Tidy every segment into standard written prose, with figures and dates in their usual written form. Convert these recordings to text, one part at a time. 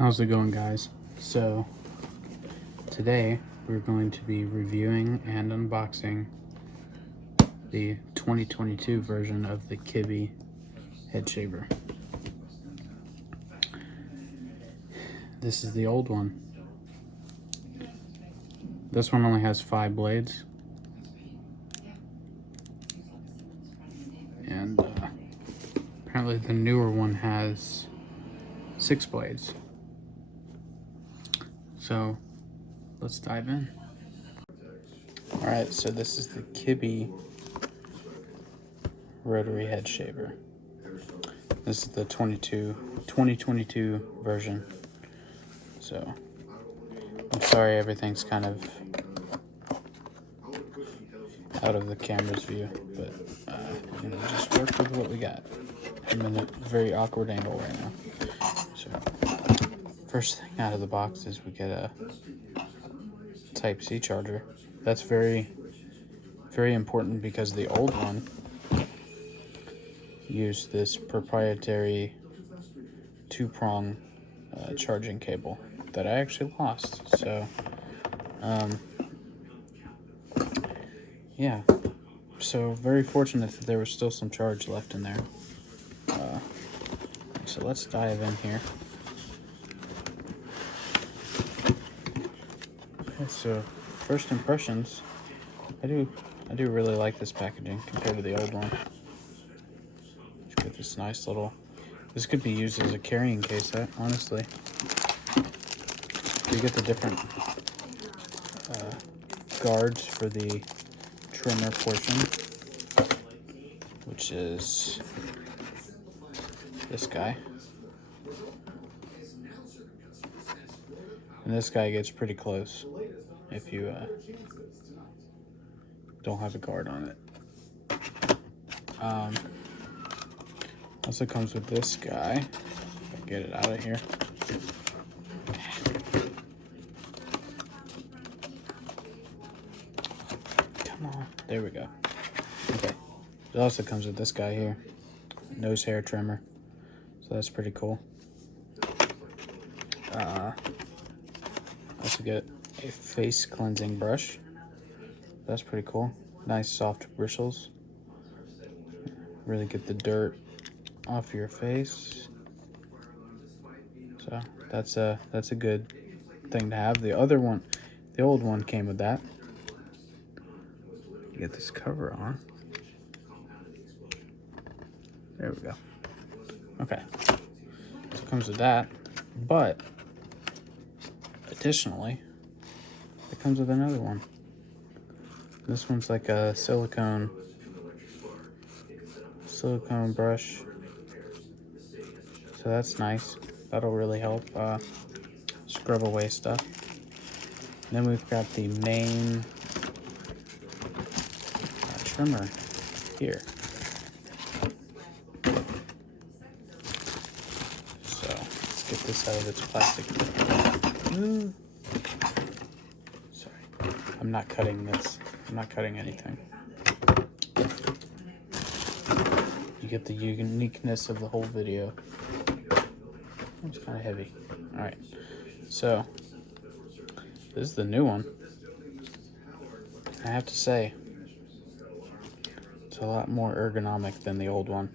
How's it going, guys? So today we're going to be reviewing and unboxing the 2022 version of the Kibiy head shaver. This is the old one. This one only has 5 blades, and apparently the newer one has 6 blades. So let's dive in. Alright, so this is the Kibiy rotary head shaver. This is the 2022 version. So I'm sorry everything's kind of out of the camera's view, but just work with what we got. I'm in a very awkward angle right now. So first thing out of the box is we get a Type-C charger. That's very important because the old one used this proprietary 2-prong charging cable that I actually lost. So yeah, so very fortunate that there was still some charge left in there. So let's dive in here. Okay, so first impressions, I do really like this packaging compared to the old one. Let's get this nice little, this could be used as a carrying case, honestly. You get the different guards for the trimmer portion, which is this guy. And this guy gets pretty close if you don't have a guard on it. Also comes with this guy. Get it out of here. Come on. There we go. Okay. It also comes with this guy here. Nose hair trimmer. So that's pretty cool. Also get a face cleansing brush. That's pretty cool. Nice soft bristles. Really get the dirt off your face. So that's a good thing to have. The other one, the old one, came with that. Get this cover on. There we go. Okay. So it comes with that, but additionally, it comes with another one. This one's like a silicone brush. So that's nice. That'll really help scrub away stuff. And then we've got the main trimmer here. So let's get this out of its plastic. Sorry, I'm not cutting this. I'm not cutting anything. You get the uniqueness of the whole video. It's kind of heavy. All right, so this is the new one. I have to say, it's a lot more ergonomic than the old one.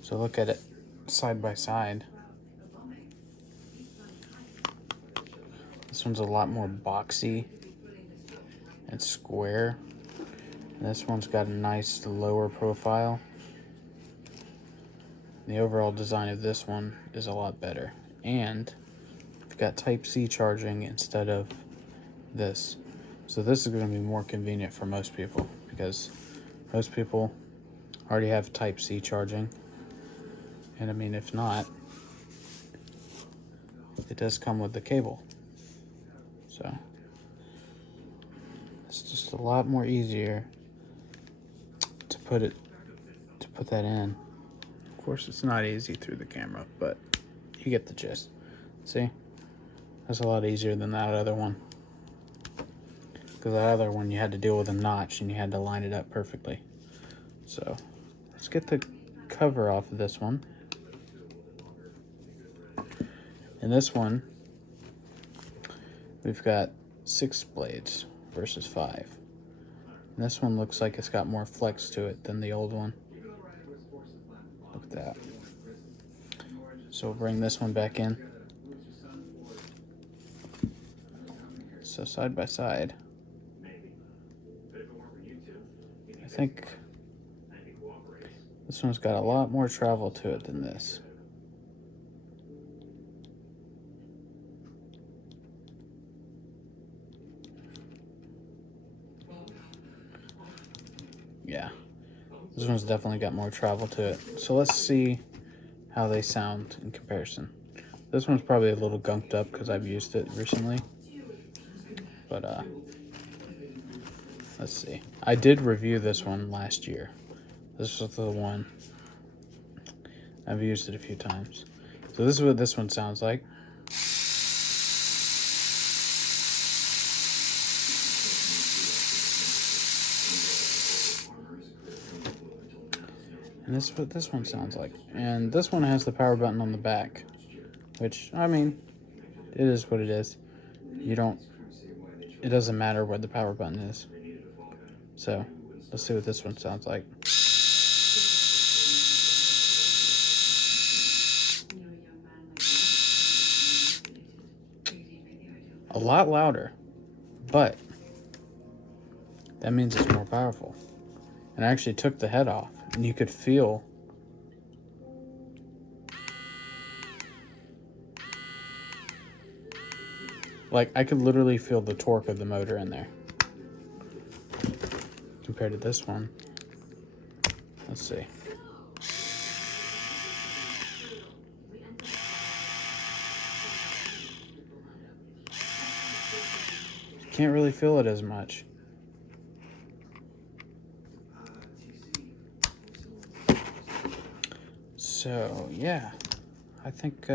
So look at it side by side. This one's a lot more boxy and square. And this one's got a nice lower profile. The overall design of this one is a lot better. And we've got Type-C charging instead of this. So this is going to be more convenient for most people because most people already have Type-C charging. And I mean, if not, it does come with the cable. So it's just a lot more easier to put that in. Of course, it's not easy through the camera, but you get the gist. See? That's a lot easier than that other one. Because that other one, you had to deal with a notch and you had to line it up perfectly. So let's get the cover off of this one. In this one, we've got 6 blades versus 5. And this one looks like it's got more flex to it than the old one. Look at that. So we'll bring this one back in. So side by side, I think this one's got a lot more travel to it than this. Yeah, this one's definitely got more travel to it. So let's see how they sound in comparison. This one's probably a little gunked up because I've used it recently. But let's see. I did review this one last year. This was the one. I've used it a few times. So this is what this one sounds like. And this is what this one sounds like. And this one has the power button on the back, which, I mean, it is what it is. It doesn't matter where the power button is. So let's see what this one sounds like. A lot louder, but that means it's more powerful. And I actually took the head off, and you could feel like I could literally feel the torque of the motor in there compared to this one. Let's see. Can't really feel it as much. So yeah, I think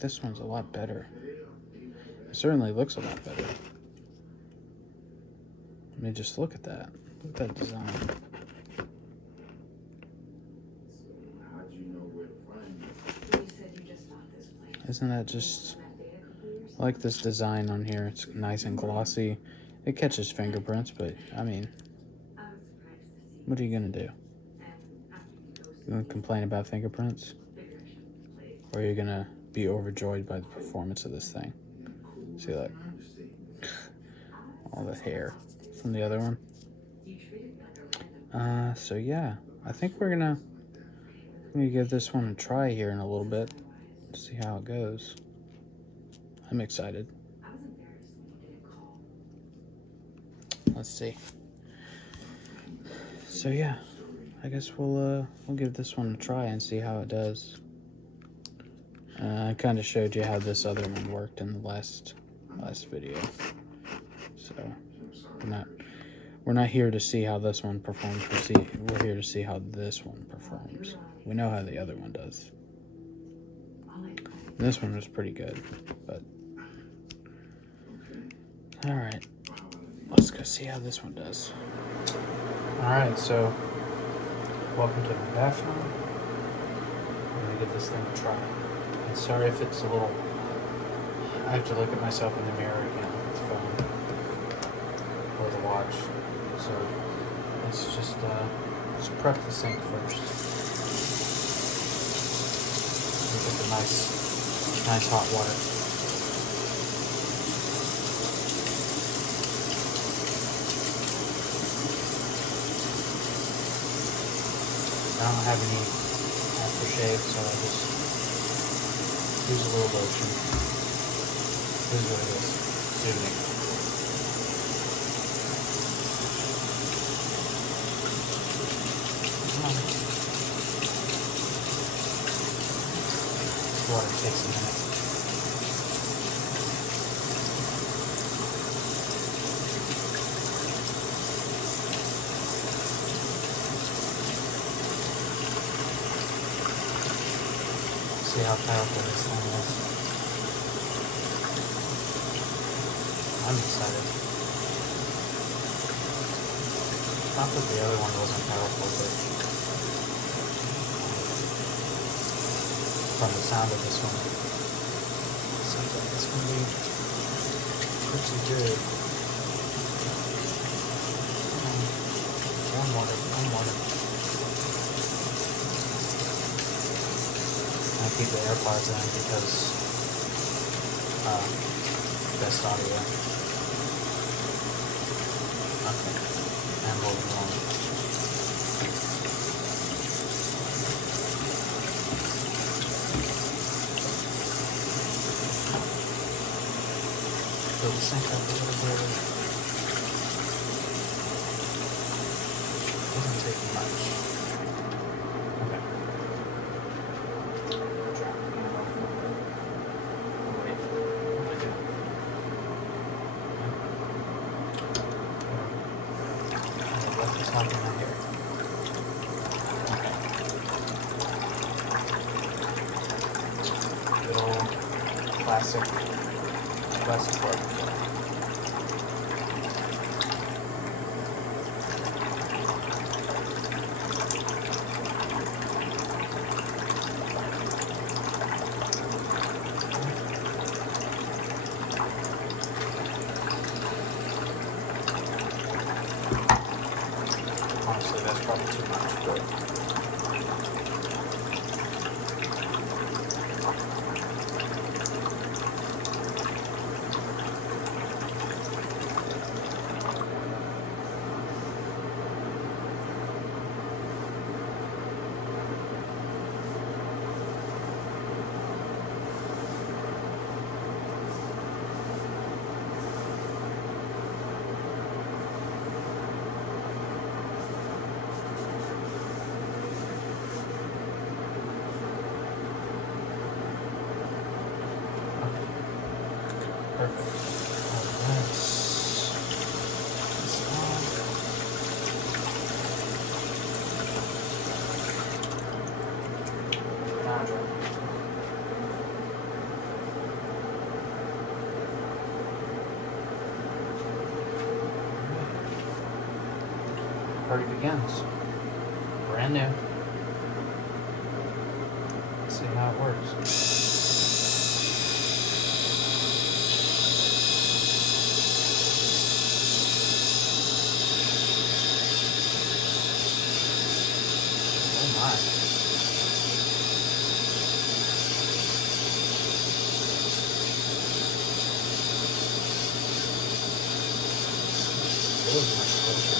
this one's a lot better. It certainly looks a lot better. I mean, just look at that. Look at that design. Isn't that just... I like this design on here. It's nice and glossy. It catches fingerprints, but I mean, what are you gonna do? You gonna complain about fingerprints? Or are you gonna be overjoyed by the performance of this thing? See, like, all the hair from the other one. So yeah, I think I'm gonna give this one a try here in a little bit. See how it goes. I'm excited. Let's see. So yeah, I guess we'll give this one a try and see how it does. I kind of showed you how this other one worked in the last video. So we're not here to see how this one performs. We're here to see how this one performs. We know how the other one does. This one was pretty good, but all right, let's go see how this one does. All right, so welcome to the bathroom. I'm gonna give this thing a try. And sorry if it's a little. I have to look at myself in the mirror again with the phone or the watch. So let's just prep the sink first. Get the nice hot water. I don't have any aftershave, so I just use a little lotion. This is what it is. Soothing. This water takes a minute. See how powerful this thing is. I'm excited. Not that the other one wasn't powerful, but from the sound of this one, Seems like it's gonna be pretty good. One more. I keep the AirPods in because best audio. Okay, and moving on. Fill the sink up a little bit. Doesn't take much. Okay. Wait. Okay. What is happening here? Okay. Good old classic work. Honestly, that's probably too much, but perfect. Party begins. Brand new. Let's see how it works. Oh my. It was much closer.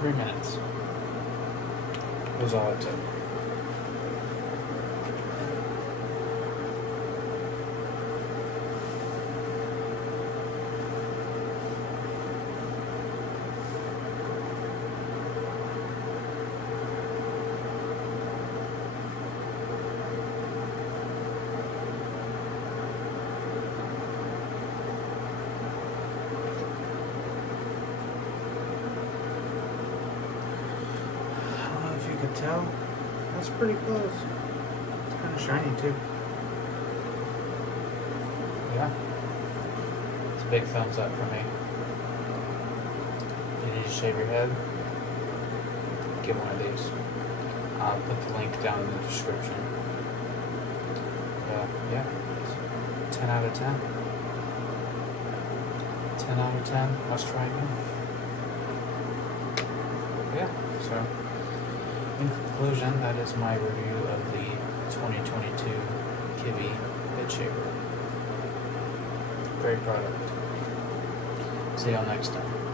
3 minutes was all it took. You could tell that's pretty close. It's kind of shiny too. Yeah, it's a big thumbs up for me. You need to shave your head? Get one of these. I'll put the link down in the description. Yeah, it's 10 out of 10. 10 out of 10. Must try again. Yeah, so. In conclusion, that is my review of the 2022 Kibiy Shaver. Great product. See y'all next time.